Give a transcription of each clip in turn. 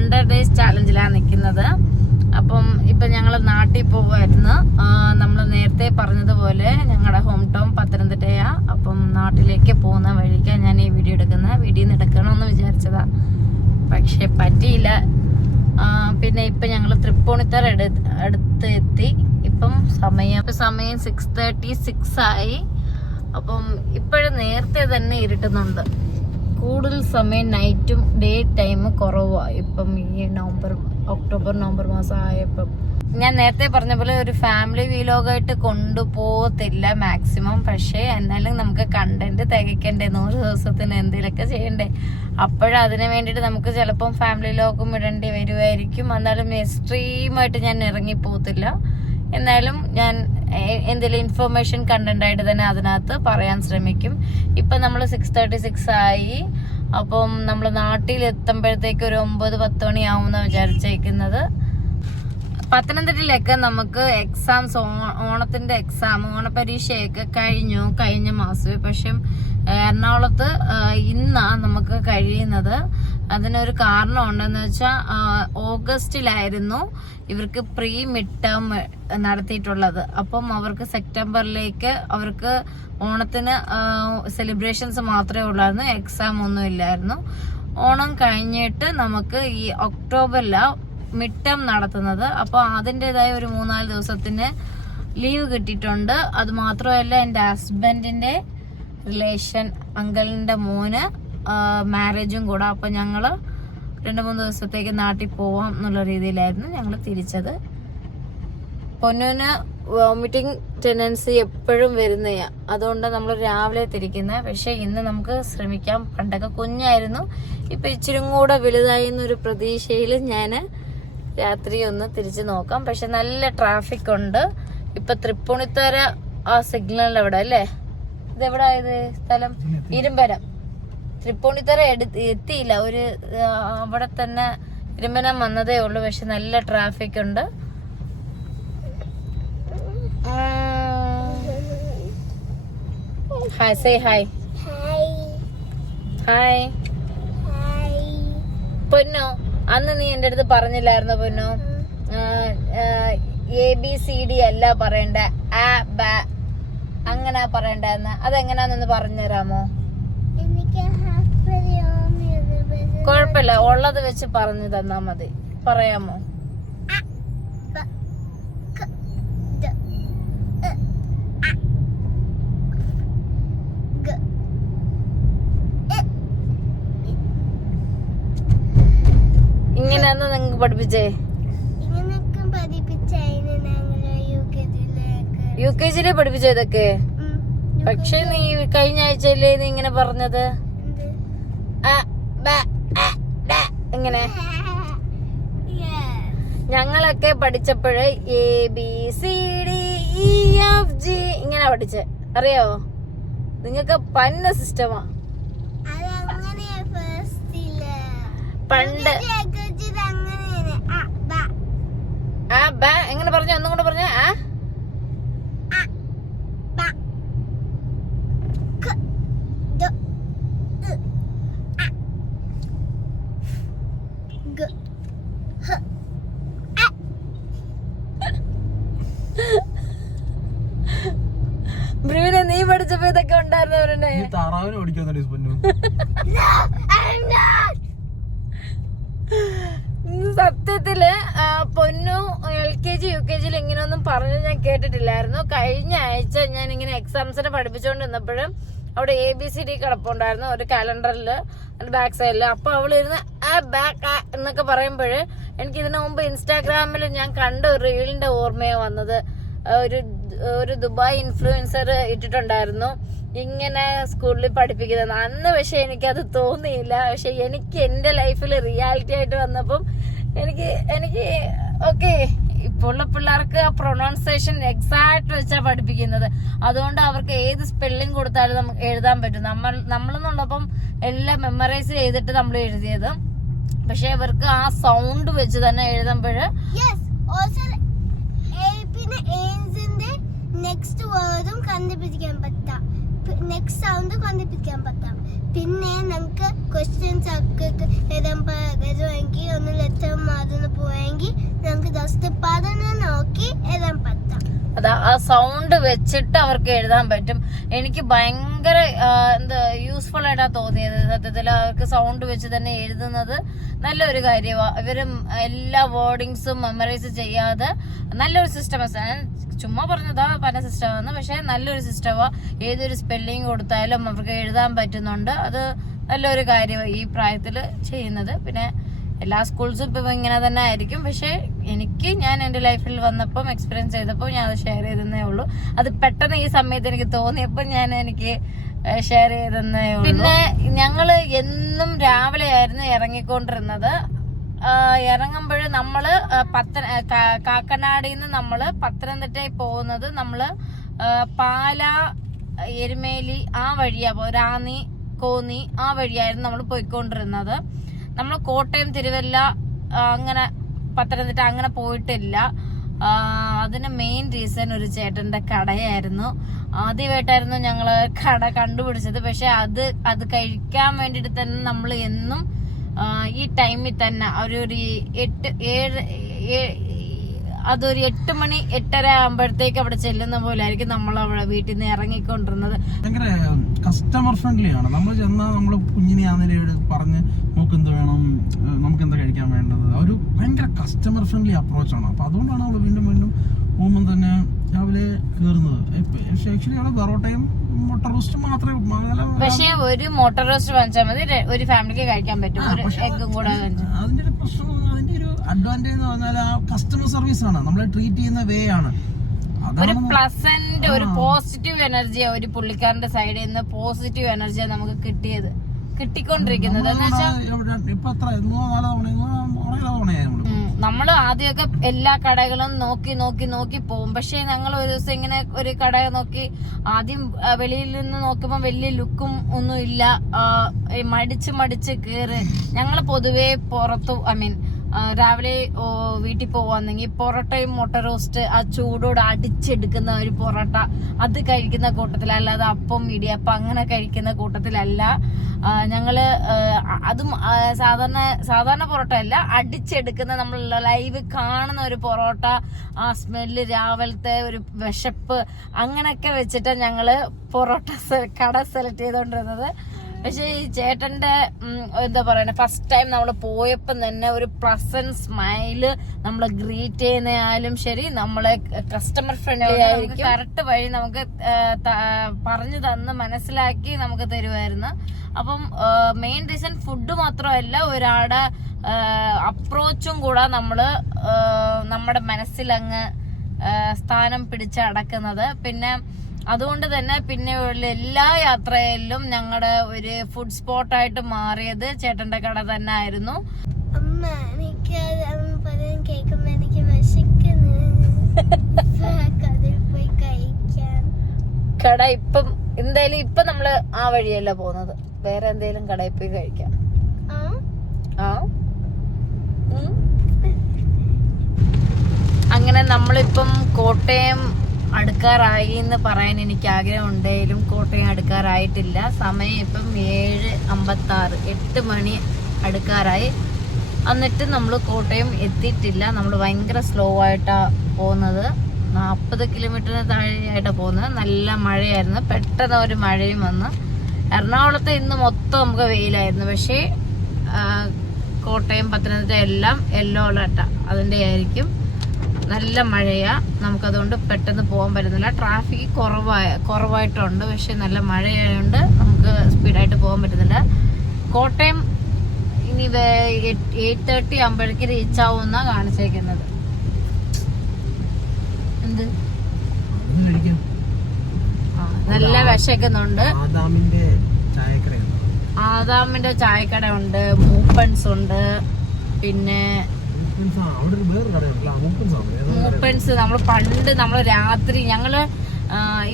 100 days ചാലഞ്ചിലാണ് നിൽക്കുന്നത്. അപ്പം ഇപ്പം ഞങ്ങൾ നാട്ടിൽ പോകുമായിരുന്നു. നമ്മൾ നേരത്തെ പറഞ്ഞതുപോലെ ഞങ്ങളുടെ ഹോം ടൗൺ പത്തനംതിട്ടയാ. അപ്പം നാട്ടിലേക്ക് പോകുന്ന വഴിക്കാണ് ഞാൻ ഈ വീഡിയോ എടുക്കുന്നത്. വീഡിയോ എടുക്കണമെന്ന് വിചാരിച്ചതാ, പക്ഷെ പറ്റിയില്ല. പിന്നെ ഇപ്പം ഞങ്ങൾ തൃപ്പൂണിത്തറ അടുത്ത് എത്തി. ഇപ്പം സമയം 6:36 ആയി. അപ്പം ഇപ്പോഴും നേരത്തെ തന്നെ ഇരുട്ടുന്നുണ്ട്. കൂടുതൽ സമയം നൈറ്റും ഡേ ടൈം കുറവാണ് ഇപ്പം ഈ ഒക്ടോബർ നവംബർ മാസം ആയപ്പം. ഞാൻ നേരത്തെ പറഞ്ഞ പോലെ ഒരു ഫാമിലി വീലോഗായിട്ട് കൊണ്ടുപോകത്തില്ല മാക്സിമം. പക്ഷേ എന്നാലും നമുക്ക് കണ്ടന്റ് തികയ്ക്കണ്ടേ, 100 ദിവസത്തിന് എന്തെങ്കിലുമൊക്കെ ചെയ്യണ്ടേ. അപ്പോഴതിന് വേണ്ടിയിട്ട് നമുക്ക് ചിലപ്പം ഫാമിലി ലോഗും ഇടേണ്ടി വരുമായിരിക്കും. എന്നാലും എക്സ്ട്രീമായിട്ട് ഞാൻ ഇറങ്ങിപ്പോകത്തില്ല. എന്നാലും ഞാൻ എന്തെങ്കിലും ഇൻഫർമേഷൻ കണ്ടന്റ് ആയിട്ട് തന്നെ അതിനകത്ത് പറയാൻ ശ്രമിക്കും. ഇപ്പം നമ്മൾ 6:36 ആയി. അപ്പം നമ്മൾ നാട്ടിൽ എത്തുമ്പോഴത്തേക്ക് ഒരു 9-10 മണിയാവുമെന്ന് വിചാരിച്ചേക്കുന്നത്. പത്തനംതിട്ടയിലൊക്കെ നമുക്ക് എക്സാംസ്, ഓണത്തിന്റെ എക്സാം, ഓണപരീക്ഷയൊക്കെ കഴിഞ്ഞ മാസം. പക്ഷെ എറണാകുളത്ത് ഇന്നാണ് നമുക്ക് കഴിയുന്നത്. അതിനൊരു കാരണം ഉണ്ടെന്ന് വെച്ചാൽ ഓഗസ്റ്റിലായിരുന്നു ഇവർക്ക് പ്രീ മിഡ് ടേം നടത്തിയിട്ടുള്ളത്. അപ്പം അവർക്ക് സെപ്റ്റംബറിലേക്ക് അവർക്ക് ഓണത്തിന് സെലിബ്രേഷൻസ് മാത്രമേ ഉള്ളായിരുന്നു, എക്സാം ഒന്നും ഇല്ലായിരുന്നു. ഓണം കഴിഞ്ഞിട്ട് നമുക്ക് ഈ ഒക്ടോബറിലാണ് മിഡ് ടേം നടത്തുന്നത്. അപ്പോൾ അതിൻ്റെതായ ഒരു 3-4 ദിവസത്തിന് ലീവ് കിട്ടിയിട്ടുണ്ട്. അത് മാത്രമല്ല എൻ്റെ ഹസ്ബൻഡിന്റെ റിലേഷൻ അങ്കിളിന്റെ മോന് മാരേജും കൂടെ. അപ്പൊ ഞങ്ങള് 2-3 ദിവസത്തേക്ക് നാട്ടിൽ പോവാം എന്നുള്ള രീതിയിലായിരുന്നു ഞങ്ങൾ തിരിച്ചത്. പൊന്നുവിന് വോമിറ്റിംഗ് ടെൻഡൻസി എപ്പോഴും വരുന്നയാ, അതുകൊണ്ട് നമ്മൾ രാവിലെ തിരിക്കുന്നത്. പക്ഷെ ഇന്ന് നമുക്ക് ശ്രമിക്കാം. പണ്ടൊക്കെ കുഞ്ഞായിരുന്നു, ഇപ്പൊ ഇച്ചിരി കൂടെ വലുതായി എന്നൊരു പ്രതീക്ഷയിൽ ഞാൻ രാത്രി ഒന്ന് തിരിച്ചു നോക്കാം. പക്ഷെ നല്ല ട്രാഫിക് ഉണ്ട്. ഇപ്പൊ തൃപ്പൂണിത്തറ ആ സിഗ്നലിന്റെ അവിടെ അല്ലേ, ഇതെവിടാ ഇത് സ്ഥലം? ഇരുമ്പനം. തൃപ്പൂണിത്തറ എത്തിയില്ല, ഒരു അവിടെ തന്നെ ഇരുമ്പനം വന്നതേ ഉള്ളു. പക്ഷെ നല്ല ട്രാഫിക് ഉണ്ട്. Hi, say hi. ഹായ് പൊന്നു, അന്ന് നീ എൻ്റെ അടുത്ത് പറഞ്ഞില്ലായിരുന്നോ പൊന്നു, ABCD അല്ല പറയണ്ട, ആ ബാ അങ്ങനെ പറയണ്ടെന്ന്. അതെങ്ങനാന്നൊന്ന് പറഞ്ഞു തരാമോ? കുഴപ്പമില്ല, ഉള്ളത് വെച്ച് പറഞ്ഞു തന്നാ മതി. പറയാമോ? ഇങ്ങനെയാന്ന് നിങ്ങക്ക് പഠിപ്പിച്ചേ? UKG പഠിപ്പിച്ചോ ഇതൊക്കെ? പക്ഷെ നീ കഴിഞ്ഞ ആഴ്ചയല്ലേ നീ ഇങ്ങനെ പറഞ്ഞത്? ഇങ്ങനെ ഞങ്ങളൊക്കെ പഠിച്ചപ്പോഴ് ABCDEFG ഇങ്ങനെ പഠിച്ചേ, അറിയാവോ? നിങ്ങക്ക് പന്ന സിസ്റ്റമാ പണ്ട്. എങ്ങനെ പറഞ്ഞ? ഒന്നും കൂടെ പറഞ്ഞ. ബ്രൂവിനെ നീ പഠിച്ചപ്പോ ഇതൊക്കെ ഉണ്ടായിരുന്നവരുണ്ടേ. സത്യത്തില് പൊന്നു LKG UKG ഇങ്ങനെയൊന്നും പറഞ്ഞു ഞാൻ കേട്ടിട്ടില്ലായിരുന്നു. കഴിഞ്ഞ ആഴ്ച ഞാൻ ഇങ്ങനെ എക്സാംസിനെ പഠിപ്പിച്ചോണ്ട് നിന്നപ്പോഴും അവിടെ ABCD കിടപ്പുണ്ടായിരുന്നു ഒരു കാലണ്ടറില് ബാക്ക് സൈഡില്. അപ്പൊ അവള് ഇരുന്ന് എന്നൊക്കെ പറയുമ്പോഴ് എനിക്ക് ഇതിനു മുമ്പ് ഇൻസ്റ്റാഗ്രാമിൽ ഞാൻ കണ്ട ഒരു റീലിന്റെ ഓർമ്മയാ വന്നത്. ഒരു ദുബായ് ഇൻഫ്ലുവൻസർ ഇട്ടിട്ടുണ്ടായിരുന്നു ഇങ്ങനെ സ്കൂളിൽ പഠിപ്പിക്കുന്നത്. അന്ന് പക്ഷെ എനിക്കത് തോന്നിയില്ല. പക്ഷെ എനിക്ക് എന്റെ ലൈഫിൽ റിയാലിറ്റി ആയിട്ട് വന്നപ്പം എനിക്ക് ഓക്കെ, ഇപ്പോഴുള്ള പിള്ളേർക്ക് ആ പ്രൊനൗൺസിയേഷൻ എക്സാക്ട് വെച്ചാ പഠിപ്പിക്കുന്നത്. അതുകൊണ്ട് അവർക്ക് ഏത് സ്പെല്ലിംഗ് കൊടുത്താലും നമുക്ക് എഴുതാൻ പറ്റും. നമ്മളെന്നുള്ളപ്പം എല്ലാം മെമ്മറൈസ് ചെയ്തിട്ട് നമ്മൾ എഴുതിയത്. പക്ഷെ ഇവർക്ക് ആ സൗണ്ട് വെച്ച് തന്നെ എഴുതുമ്പോഴ് നെക്സ്റ്റ് വേർഡും കണ്ടുപിടിക്കാൻ പറ്റാം, നെക്സ്റ്റ് സൗണ്ട് കണ്ടുപിടിക്കാൻ പറ്റാം. പിന്നെ നമുക്ക് ക്വസ്റ്റ്യൻസ് ഒക്കെ എഴുതാൻ പറ്റുമെങ്കിൽ ഒന്ന് ലെറ്റർ മാറുന്ന പോയെങ്കിൽ നമുക്ക് ജസ്റ്റ് പറഞ്ഞ് നോക്കി എഴുതാൻ പറ്റാം. അതാ ആ സൗണ്ട് വെച്ചിട്ട് അവർക്ക് എഴുതാൻ പറ്റും. എനിക്ക് ഭയങ്കര യൂസ്ഫുൾ ആയിട്ടാ തോന്നിയത് സത്യത്തിൽ. അവർക്ക് സൗണ്ട് വെച്ച് തന്നെ എഴുതുന്നത് നല്ലൊരു കാര്യമാണ്. ഇവരും എല്ലാ വേർഡിങ്സും മെമ്മറൈസ് ചെയ്യാതെ നല്ലൊരു സിസ്റ്റമാണ്. ചുമ്മാ പറഞ്ഞതാ പല സിസ്റ്റമാണ്, പക്ഷെ നല്ലൊരു സിസ്റ്റമാണ്. ഏതൊരു സ്പെല്ലിങ് കൊടുത്താലും അവർക്ക് എഴുതാൻ പറ്റുന്നുണ്ട്. അത് നല്ലൊരു കാര്യമാണ് ഈ പ്രായത്തിൽ ചെയ്യുന്നത്. പിന്നെ എല്ലാ സ്കൂൾസും ഇപ്പം ഇങ്ങനെ തന്നെ ആയിരിക്കും. പക്ഷെ ഞാൻ എൻ്റെ ലൈഫിൽ വന്നപ്പം എക്സ്പീരിയൻസ് ചെയ്തപ്പോൾ ഞാൻ അത് ഷെയർ ചെയ്തേ ഉള്ളൂ. അത് പെട്ടെന്ന് ഈ സമയത്ത് എനിക്ക് തോന്നിയപ്പോൾ എനിക്ക് ഷെയർ ചെയ്തേ ഉള്ളൂ. പിന്നെ ഞങ്ങള് എന്നും രാവിലെ ആയിരുന്നു ഇറങ്ങിക്കൊണ്ടിരുന്നത്. ഇറങ്ങുമ്പോൾ നമ്മള് കാക്കനാടിൽ നിന്ന് നമ്മള് പത്തനംതിട്ടയിൽ പോകുന്നത് നമ്മള് പാല, എരുമേലി ആ വഴിയാ റാന്നി, കോന്നി ആ വഴിയായിരുന്നു നമ്മൾ പോയിക്കൊണ്ടിരുന്നത്. നമ്മൾ കോട്ടയം, തിരുവല്ല, അങ്ങനെ പത്തനംതിട്ട അങ്ങനെ പോയിട്ടില്ല. അതിന് മെയിൻ റീസൺ ഒരു ചേട്ടന്റെ കടയായിരുന്നു. ആദ്യമായിട്ടായിരുന്നു ഞങ്ങള് കട കണ്ടുപിടിച്ചത്. പക്ഷെ അത് കഴിക്കാൻ വേണ്ടിട്ട് തന്നെ നമ്മൾ എന്നും ഈ ടൈമിൽ തന്നെ അതൊരു 8 മണി 8:30 ആകുമ്പോഴത്തേക്ക് അവിടെ ചെല്ലുന്ന പോലെ ആയിരിക്കും നമ്മൾ അവിടെ വീട്ടിൽ നിന്ന് ഇറങ്ങിക്കൊണ്ടിരുന്നത്. ഭയങ്കര കസ്റ്റമർ ഫ്രണ്ട്ലി ആണ്. നമ്മൾ ചെന്നാൽ നമ്മൾ കുഞ്ഞിനെ ആണെങ്കിലും പറഞ്ഞ് നമുക്ക് എന്ത് വേണം, നമുക്ക് എന്താ കഴിക്കാൻ വേണ്ടത്, ഒരു ഭയങ്കര കസ്റ്റമർ ഫ്രണ്ട്ലി അപ്രോച്ചാണ്. അപ്പൊ അതുകൊണ്ടാണ് നമ്മൾ വീണ്ടും പോകുമ്പോൾ തന്നെ രാവിലെ കയറുന്നത്. ആക്ച്വലി അവിടെ പൊറോട്ടയും മുട്ട റോസ്റ്റും മാത്രമേ. പക്ഷെ ഒരു മുട്ട റോസ്റ്റ് വാങ്ങിച്ചാൽ മതി, ഒരു ഫാമിലിക്ക് കഴിക്കാൻ പറ്റും. ഒരു എഗ്ഗും കൂടെ. അതിന്റെ ഒരു പ്രശ്നം, അതിന്റെ ഒരു അഡ്വാൻറ്റേജ് എന്ന് പറഞ്ഞാൽ ആ കസ്റ്റമർ സർവീസ് ആണ്, നമ്മളെ ട്രീറ്റ് ചെയ്യുന്ന വേ ആണ്. ഒരു പ്ലസന്റ്, ഒരു പോസിറ്റീവ് എനർജിയാ ഒരു പുള്ളിക്കാരന്റെ സൈഡിൽ നിന്ന് പോസിറ്റീവ് എനർജിയാ നമുക്ക് കിട്ടിക്കൊണ്ടിരിക്കുന്നത്. നമ്മള് ആദ്യമൊക്കെ എല്ലാ കടകളും നോക്കി പോവും. പക്ഷെ ഞങ്ങൾ ഒരു ദിവസം ഇങ്ങനെ ഒരു കട നോക്കി, ആദ്യം വെളിയിൽ നിന്ന് നോക്കുമ്പോ വലിയ ലുക്കും ഒന്നും ഇല്ല, മടിച്ച് കേറ്. ഞങ്ങള് പൊതുവെ പുറത്തു രാവിലെ വീട്ടിൽ പോവാന്നെങ്കിൽ പൊറോട്ടയും മുട്ട റോസ്റ്റ് ആ ചൂടോട് അടിച്ചെടുക്കുന്ന ഒരു പൊറോട്ട അത് കഴിക്കുന്ന കൂട്ടത്തില, അല്ലാതെ അപ്പം ഇടിയപ്പം അങ്ങനെ കഴിക്കുന്ന കൂട്ടത്തിലല്ല ഞങ്ങള്. അതും സാധാരണ പൊറോട്ട അല്ല, അടിച്ചെടുക്കുന്ന നമ്മൾ ലൈവ് കാണുന്ന ഒരു പൊറോട്ട. ആ സ്മെല്ല്, രാവിലത്തെ ഒരു വിശപ്പ്, അങ്ങനെയൊക്കെ വെച്ചിട്ട് ഞങ്ങള് പൊറോട്ട കട സെലക്ട് ചെയ്തോണ്ടിരുന്നത്. പക്ഷെ ഈ ചേട്ടന്റെ എന്താ പറയണ, ഫസ്റ്റ് ടൈം നമ്മൾ പോയപ്പം തന്നെ ഒരു പ്ലസന്റ് സ്മൈല്, നമ്മളെ ഗ്രീറ്റ് ചെയ്യുന്നയാലും ശരി, നമ്മളെ കസ്റ്റമർ ഫ്രണ്ട്ലി ആയിരിക്കും. കറക്റ്റ് വഴി നമുക്ക് പറഞ്ഞു തന്ന് മനസ്സിലാക്കി നമുക്ക് തരുമായിരുന്നു. അപ്പം മെയിൻ റീസൺ ഫുഡ് മാത്രമല്ല, ഒരാളുടെ അപ്രോച്ചും കൂടെ നമ്മുടെ മനസ്സിലങ്ങ് സ്ഥാനം പിടിച്ചടക്കുന്നത്. പിന്നെ അതുകൊണ്ട് തന്നെ പിന്നെയുള്ള എല്ലാ യാത്രയിലും ഞങ്ങളുടെ ഒരു ഫുഡ് സ്പോട്ടായിട്ട് മാറിയത് ചേട്ടന്റെ കട തന്നെ ആയിരുന്നു. അമ്മ എനിക്ക് കേൾക്കുമ്പോ എനിക്ക് വിശക്കുന്നു. കട എന്തായാലും ഇപ്പൊ നമ്മള് ആ വഴിയല്ല പോകുന്നത്, വേറെ എന്തെങ്കിലും കടയിൽ പോയി കഴിക്കാം. അങ്ങനെ നമ്മളിപ്പം കോട്ടയം അടുക്കാറായി എന്ന് പറയാൻ എനിക്ക് ആഗ്രഹം ഉണ്ടെങ്കിലും കോട്ടയം അടുക്കാറായിട്ടില്ല. സമയം ഇപ്പം 7:56, 8 മണി അടുക്കാറായി. എന്നിട്ട് നമ്മൾ കോട്ടയം എത്തിയിട്ടില്ല. നമ്മൾ ഭയങ്കര സ്ലോ ആയിട്ടാണ് പോകുന്നത്. 40 കിലോമീറ്ററിന് താഴെയായിട്ടാണ് പോകുന്നത്. നല്ല മഴയായിരുന്നു. പെട്ടെന്ന് ഒരു മഴയും വന്ന്. എറണാകുളത്ത് ഇന്ന് മൊത്തം നമുക്ക് വെയിലായിരുന്നു. പക്ഷേ കോട്ടയം, പത്തനംതിട്ട എല്ലാം യെല്ലോ അലർട്ടാ. അതിൻ്റെ ആയിരിക്കും. നല്ല മഴയാ. നമുക്കതുകൊണ്ട് പെട്ടെന്ന് പോകാൻ പറ്റുന്നില്ല. ട്രാഫിക് കുറവായിട്ടുണ്ട്. പക്ഷെ നല്ല മഴയായതുകൊണ്ട് നമുക്ക് സ്പീഡായിട്ട് പോകാൻ പറ്റുന്നില്ല. കോട്ടയം ഇനി 8:30 ആകുമ്പോഴേക്ക് റീച്ച് ആവുമെന്നാ കാണിച്ചേക്കുന്നത്. എന്ത് നല്ല വിശക്കുന്നുണ്ട്. ആദാമിന്റെ ചായക്കട ഉണ്ട്, മൂപ്പൻസ് ഉണ്ട്. പിന്നെ മൂപ്പൻസ് നമ്മള് രാത്രി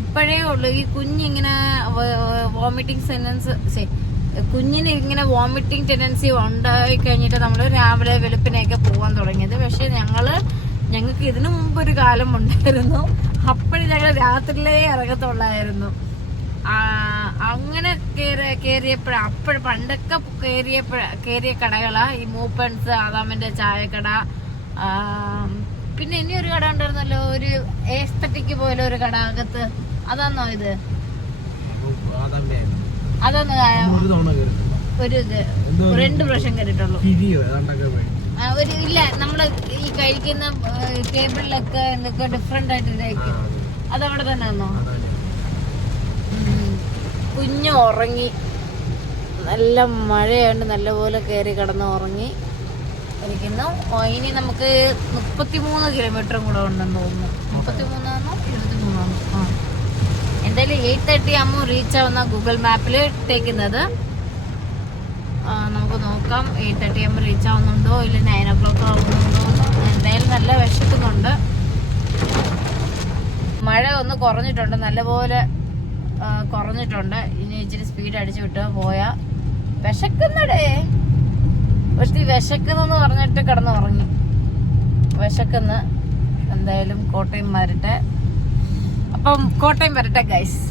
ഇപ്പോഴേ ഉള്ളു ഈ കുഞ്ഞിങ്ങനെ കുഞ്ഞിന് ഇങ്ങനെ വോമിറ്റിംഗ് ടെൻഡൻസി ഉണ്ടായി കഴിഞ്ഞിട്ട് നമ്മള് രാവിലെ വെളുപ്പിനെയൊക്കെ പോകാൻ തുടങ്ങിയത്. പക്ഷെ ഞങ്ങൾക്ക് ഇതിനു മുമ്പ് ഒരു കാലം ഉണ്ടായിരുന്നു, അപ്പോഴും ഞങ്ങൾ രാത്രിയിലേ ഇറങ്ങത്തുള്ളായിരുന്നു. അങ്ങനെ കേറിയപ്പോഴ പണ്ടൊക്കെ കേറിയ കടകളാ ഈ മൂപ്പൻസ്, ആദാമിന്റെ ചായക്കട. പിന്നെ ഇനി ഒരു കട ഉണ്ടായിരുന്നല്ലോ, ഒരു എസ്തറ്റിക് പോലെ ഒരു കട അകത്ത്. അതാന്നോ ഇത്? അതൊന്ന് ഒരു ഇത് 2 പ്രാവശ്യം കയറിയിട്ടുള്ളൂ. ഒരു ഇല്ല, നമ്മള് ഈ കഴിക്കുന്ന ടേബിളിലൊക്കെ എന്തൊക്കെ ഡിഫറെന്റ് ആയിട്ട് ഇതായിരിക്കും. അതവിടെ തന്നെ ആണോ? കുഞ്ഞു ഉറങ്ങി, നല്ല മഴയുണ്ട്, നല്ലപോലെ കയറി കിടന്ന് ഉറങ്ങി ഇരിക്കുന്നു. ഇനി നമുക്ക് 33 കിലോമീറ്ററും കൂടെ ഉണ്ടെന്ന് തോന്നുന്നു. 33 23 എന്തായാലും 8:30 ആകുമ്പോൾ റീച്ച് ആവുന്ന ഗൂഗിൾ മാപ്പിൽ ഇട്ടേക്കുന്നത്. നമുക്ക് നോക്കാം 8:30 ആകുമ്പോൾ റീച്ച് ആവുന്നുണ്ടോ ഇല്ല 9 o'clock ആവുന്നുണ്ടോ. എന്തായാലും നല്ല വിശക്കുന്നുണ്ട്. മഴ ഒന്ന് കുറഞ്ഞിട്ടുണ്ട്, നല്ലപോലെ കുറഞ്ഞിട്ടുണ്ട്. ഇനി ഇച്ചിരി സ്പീഡ് അടിച്ചു വിട്ട് പോയാ വിശക്കുന്നടേ. ഒത്തിരി വിശക്കുന്നെന്ന് പറഞ്ഞിട്ട് കിടന്നുറങ്ങി. വിശക്കുന്ന്. എന്തായാലും കോട്ടയം വരട്ടെ. അപ്പം കോട്ടയം വരട്ടെ ഗൈസ്.